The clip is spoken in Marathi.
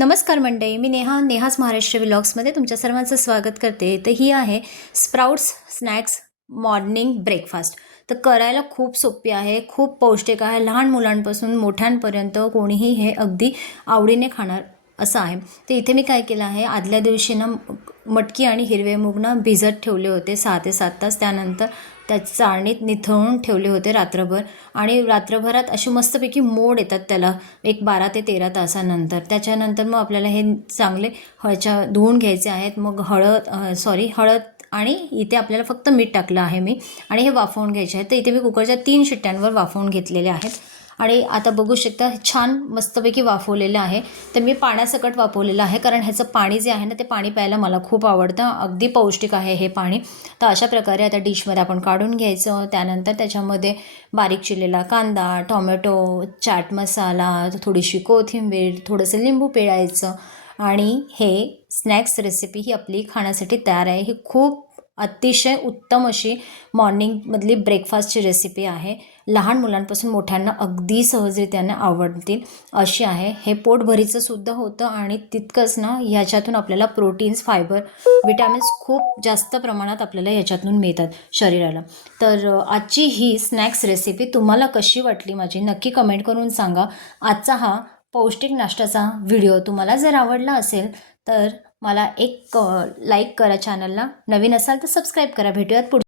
नमस्कार मंडळी, मी नेहाच महाराष्ट्र व्लॉग्समध्ये तुमच्या सर्वांचं स्वागत करते. तर ही आहे स्प्राउट्स स्नॅक्स मॉर्निंग ब्रेकफास्ट. तर करायला खूप सोपी आहे, खूप पौष्टिक आहे. लहान मुलांपासून मोठ्यांपर्यंत कोणीही हे अगदी आवडीने खाणार असं आहे. तर इथे मी काय केलं आहे, आदल्या दिवशी ना मटकी आणि हिरवे मूग ना भिजत ठेवले होते 6 ते 7 तास. त्यानंतर त्या चाळणीत निथळून ठेवले होते रात्रभर आणि रात्रभरात अशी मस्तपैकी मोड येतात त्याला एक 12 ते 13 तासानंतर. त्याच्यानंतर मग आपल्याला हे चांगले धुवून घ्यायचे आहेत. मग हळद आणि इथे आपल्याला फक्त मीठ टाकलं आहे मी आणि हे वाफवून घ्यायचे आहेत. तर इथे मी कुकरच्या 3 शिट्ट्यांवर वाफवून घेतलेले आहेत आणि आता बघू शकता छान मस्तपैकी वाफवलेलं आहे. तर मी पाण्यासकट वाफवलेलं आहे, कारण ह्याचं पाणी जे आहे ना ते पाणी प्यायला मला खूप आवडतं. अगदी पौष्टिक आहे हे पाणी. तर अशा प्रकारे आता डिशमध्ये आपण काढून घ्यायचं. त्यानंतर त्याच्यामध्ये बारीक चिरलेला कांदा, टोमॅटो, चाट मसाला, थोडीशी कोथिंबीर, थोडंसं लिंबू पिळायचं आणि हे स्नॅक्स रेसिपी ही आपली खाण्यासाठी तयार आहे. ही खूप अतिशय उत्तम अशी मॉर्निंगमधली ब्रेकफास्टची रेसिपी आहे. लहान मुलांपासून मोठ्यांना अगदी सहजरित्याने आवडतील अशी आहे. हे पोटभरीचं सुद्धा होतं आणि तितकंच ना ह्याच्यातून आपल्याला प्रोटीन्स, फायबर, विटॅमिन्स खूप जास्त प्रमाणात आपल्याला ह्याच्यातून मिळतात शरीराला. तर आजची ही स्नॅक्स रेसिपी तुम्हाला कशी वाटली माझी नक्की कमेंट करून सांगा. आजचा हा पौष्टिक नाश्त्याचा व्हिडिओ तुम्हाला जर आवडला असेल तर मला एक लाईक करा चॅनलला. नवीन असाल तर सबस्क्राईब करा. भेटूयात पुढच्या